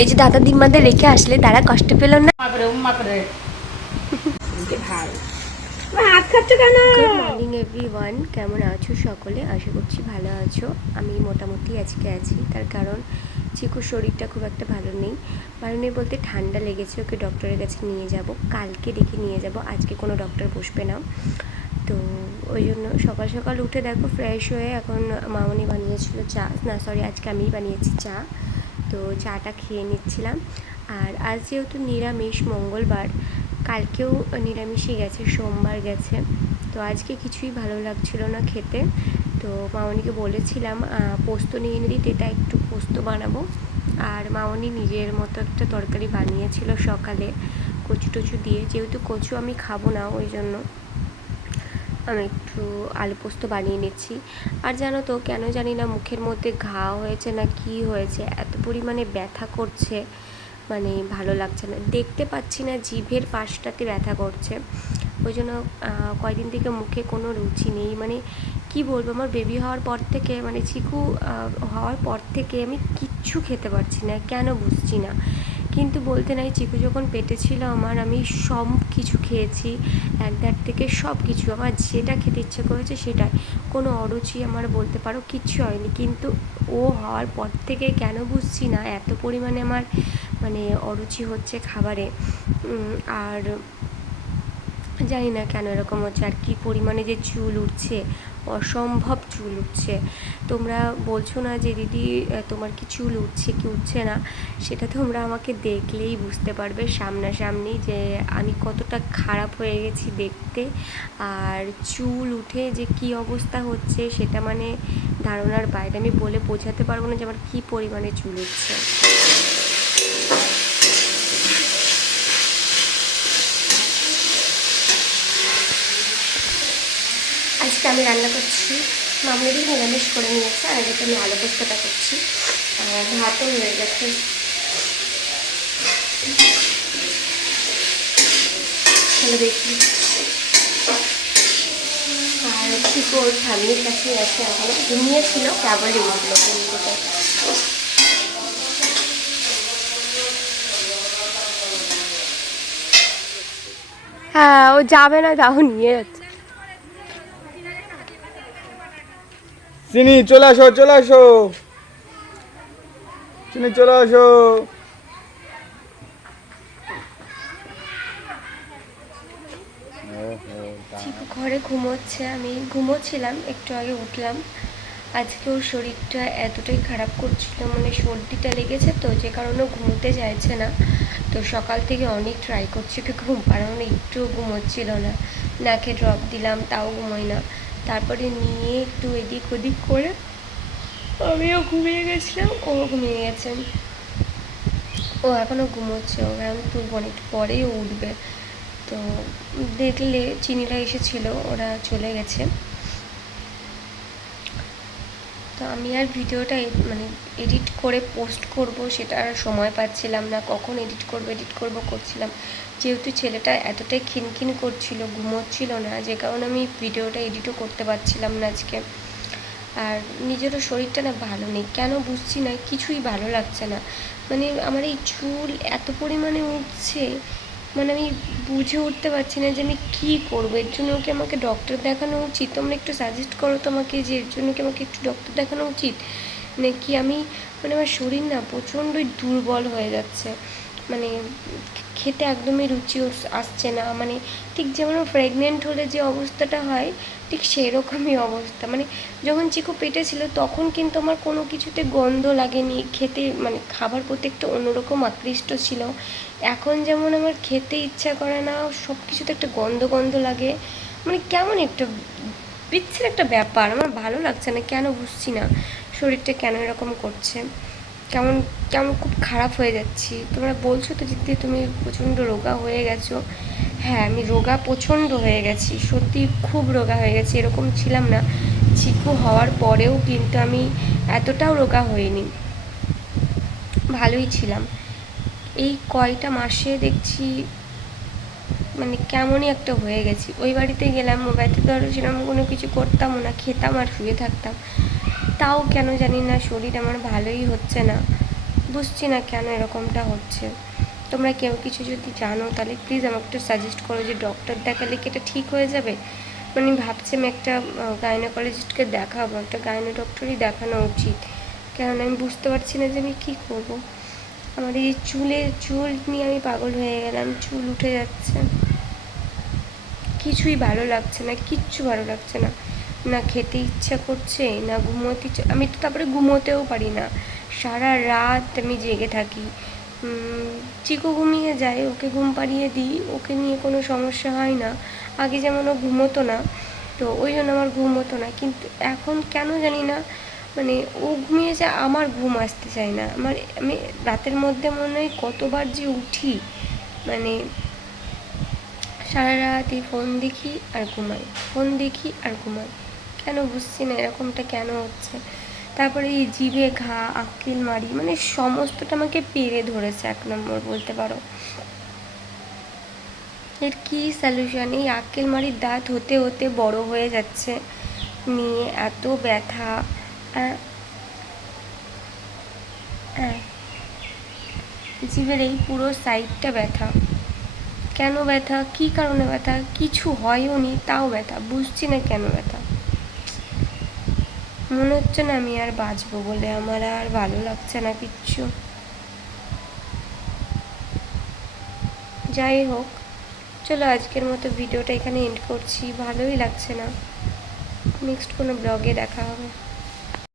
এই যে দাদা দিম্মাদের রেখে আসলে তারা কষ্ট পেল না। গুড মর্নিং এভরিওয়ান, কেমন আছো সকলে? আশা করছি ভালো আছো। আমি মোটামুটি আজকে আছি, তার কারণ চিকুর শরীরটা খুব একটা ভালো নেই। ভালো নেই বলতে ঠান্ডা লেগেছে, ওকে ডক্টরের কাছে নিয়ে যাব, কালকে ডেকে নিয়ে যাব, আজকে কোনো ডক্টর বসবে না। তো ওই জন্য সকাল সকাল উঠে দেখো ফ্রেশ হয়ে এখন মামনি বানিয়েছিল চা, না সরি আজকে আমিই বানিয়েছি চা। তো চাটা খেয়ে নিচ্ছিলাম। আর আজ যেহেতু নিরামিষ, মঙ্গলবার, কালকেও নিরামিষই গেছে, সোমবার গেছে, তো আজকে কিছুই ভালো লাগছিল না খেতে। তো মামনিকে বলেছিলাম পোস্ত নিয়ে এনে দিতে, এটা একটু পোস্ত বানাবো। আর মামনি নিজের মতো একটা তরকারি বানিয়েছিল সকালে কচু টচু দিয়ে, যেহেতু কচু আমি খাবো না ওই জন্য আমি একটু আলু পোস্ত বানিয়ে নিচ্ছি। আর জানো তো কেন জানি না মুখের মধ্যে ঘা হয়েছে না কি হয়েছে, এত পরিমাণে ব্যথা করছে, মানে ভালো লাগছে না, দেখতে পাচ্ছি না, জিভের পাশটাতে ব্যথা করছে। ওই জন্য কয়দিন থেকে মুখে কোনো রুচি নেই, মানে কি বলবো, আমার বেবি হওয়ার পর থেকে, মানে চিকু হওয়ার পর থেকে আমি কিচ্ছু খেতে পারছি না, কেন বুঝছি না। কিন্তু বলতে নাই, চিকু যখন পেটে ছিল আমার, আমি সব কিছু খেয়েছি, একদার থেকে সব কিছু, আমার যেটা খেতে ইচ্ছে করেছে সেটাই, কোনো অরুচি আমার বলতে পারো কিচ্ছু হয়নি। কিন্তু ও হওয়ার পর থেকে কেন বুঝছি না এত পরিমাণে আমার মানে অরুচি হচ্ছে খাবারে। আর জানি না কেন এরকম হচ্ছে, আর কি পরিমাণে যে চুল উঠছে, অসম্ভব চুল উঠছে। তোমরা বলছো না যে দিদি তোমার কি চুল উঠছে কি উঠছে না, সেটা তোমরা আমাকে দেখলেই বুঝতে পারবে সামনাসামনি যে আমি কতটা খারাপ হয়ে গেছি দেখতে। আর চুল উঠে যে কি অবস্থা হচ্ছে সেটা মানে ধারণার বাইরে, আমি বলে বোঝাতে পারবো না যে আমার কী পরিমাণে চুল উঠছে। আজকে আমি রান্না করছি, মামুনি নিরামিষ করে নিয়েছে, আর এদিকে আমি আলু পোস্তটা করছি, আর ভাতও হয়ে গেছে। তাহলে দেখি। আর ঠিক ওর ফ্যামিলির কাছে আছে, এখনো ঘুমিয়েছিল, আবারই উঠলো ঘুমিয়ে। হ্যাঁ, ও যাবে না, তাও নিয়ে যাচ্ছে। চিনি চলে আসো, চলে আসো, চিনি চলে আসো। চিকু ঘরে ঘুমোচ্ছে, আমি ঘুমোচ্ছিলাম, একটু আগে উঠলাম। আজকে ওর শরীরটা এতটাই খারাপ করছিল, মানে সর্দিটা লেগেছে তো, যে কারণে ঘুমোতে চাইছে না। তো সকাল থেকে অনেক ট্রাই করছি ওকে ঘুম পাড়ানো, একটুও ঘুমোচ্ছিল না, নাকে ড্রপ দিলাম তাও ঘুমোয় না। তারপরে নিয়ে একটু এদিক ওদিক করে আমিও ঘুমিয়ে গেছিলাম, ও ঘুমিয়ে গেছেন। ও এখনও ঘুমোচ্ছে, ও এখন তুলব না, একটু পরেই ও উঠবে। তো দেখলে চিনিরা এসেছিল, ওরা চলে গেছে। তো আমি আর ভিডিওটা মানে এডিট করে পোস্ট করব সেটা আর সময় পাচ্ছিলাম না, কখন এডিট করব করছিলাম। যেহেতু ছেলেটা এতটাই খিনখিন করছিল, ঘুমোচ্ছিল না, যে কারণে আমি ভিডিওটা এডিটও করতে পারছিলাম না আজকে। আর নিজেরও শরীরটা না ভালো নেই, কেন বুঝছি না, কিছুই ভালো লাগছে না। মানে আমার এই চুল এত পরিমাণে উঠছে, মানে আমি বুঝে উঠতে পারছি না যে আমি কী করবো। এর জন্য কি আমাকে ডক্টর দেখানো উচিত? তোমরা একটু সাজেস্ট করো তো আমাকে, যে এর জন্য কি আমাকে একটু ডক্টর দেখানো উচিত নাকি আমি, মানে আমার শরীর না প্রচণ্ডই দুর্বল হয়ে যাচ্ছে, মানে খেতে একদমই রুচি আসছে না। মানে ঠিক যেমন প্রেগনেন্ট হলে যে অবস্থাটা হয়, ঠিক সেরকমই অবস্থা। মানে যখন চিকু পেটে ছিল তখন কিন্তু আমার কোনো কিছুতে গন্ধ লাগেনি, খেতে মানে খাবার প্রতি একটা অন্যরকম আকৃষ্ট ছিল। এখন যেমন আমার খেতে ইচ্ছা করে না, সব কিছুতে একটা গন্ধ গন্ধ লাগে, মানে কেমন একটা বিচ্ছির একটা ব্যাপার, আমার ভালো লাগছে না, কেন বুঝছি না শরীরটা কেন এরকম করছে, কেমন কেমন খুব খারাপ হয়ে যাচ্ছি। তোমরা বলছো তো দিদি তুমি প্রচণ্ড রোগা হয়ে গেছো, হ্যাঁ আমি রোগা প্রচণ্ড হয়ে গেছি, সত্যি খুব রোগা হয়ে গেছি, এরকম ছিলাম না। চিকু হওয়ার পরেও কিন্তু আমি এতটাও রোগা হইনি, ভালোই ছিলাম। এই কয়টা মাসে দেখছি মানে কেমনই একটা হয়ে গেছি। ওই বাড়িতে গেলাম, ও বাড়িতে ধরো সেরকম কোনো কিছু করতামও না, খেতাম আর শুয়ে থাকতাম, তাও কেন জানি না শরীর আমার ভালোই হচ্ছে না। বুঝছি না কেন এরকমটা হচ্ছে। তোমরা কেউ কিছু যদি জানো তাহলে প্লিজ আমাকে একটু সাজেস্ট করো যে ডক্টর দেখালে কি এটা ঠিক হয়ে যাবে। মানে ভাবছি আমি একটা গাইনোকোলজিস্টকে দেখাবো, একটা গাইনো ডক্টরই দেখানো উচিত, কারণ আমি বুঝতে পারছি না যে আমি কী করবো। আমার এই চুল নিয়ে আমি পাগল হয়ে গেলাম, চুল উঠে যাচ্ছে, কিছুই ভালো লাগছে না, কিচ্ছু ভালো লাগছে না, না খেতে ইচ্ছা করছে না ঘুমোতে আমি তো তারপরে ঘুমোতেও পারি না, সারা রাত আমি জেগে থাকি। চিকু ঘুমিয়ে যায়, ওকে ঘুম পাড়িয়ে দিই, ওকে নিয়ে কোনো সমস্যা হয় না। আগে যেমন ও ঘুমোতো না, তো ওই জন্য আমার ঘুম হতো না, কিন্তু এখন কেন জানি না, মানে ও ঘুমিয়ে যায়, আমার ঘুম আসতে চায় না। আমি রাতের মধ্যে মনে হয় কতবার যে উঠি, মানে সারা রাত এই ফোন দেখি আর ঘুমাই, ফোন দেখি আর ঘুমাই, কেন বুঝছি না এরকমটা কেন হচ্ছে। তারপরে এই জিভে ঘা, আক্কেল মারি, মানে সমস্তটা আমাকে পেরে ধরেছে, 1 নম্বর বলতে পারো। এর কী সলিউশন? এই আক্কেল মারির দাঁত হতে হতে বড় হয়ে যাচ্ছে, নিয়ে এত ব্যথা। হ্যাঁ, জিভের এই পুরো সাইডটা ব্যথা। কেন ব্যথা, কী কারণে ব্যথা, কিছু হয়ও নি তাও ব্যথা, বুঝছি না কেন ব্যথা। মনে হচ্ছে না আমি আর বাঁচবো বলে, আমার আর ভালো লাগছে না কিচ্ছু। যাই হোক, চলো আজকের মতো ভিডিওটা এখানে এন্ড করছি, ভালোই লাগছে না। নেক্সট কোনো ব্লগে দেখা হবে।